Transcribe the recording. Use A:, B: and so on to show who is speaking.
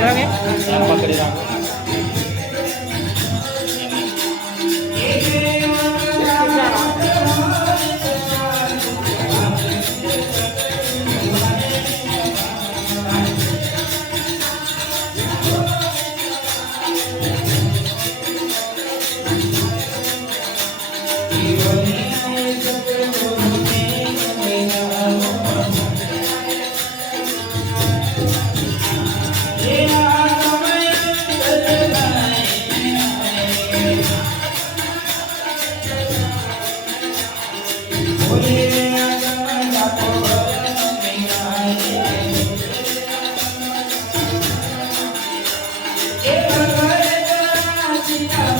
A: पकड़े કે
B: આમ પકડી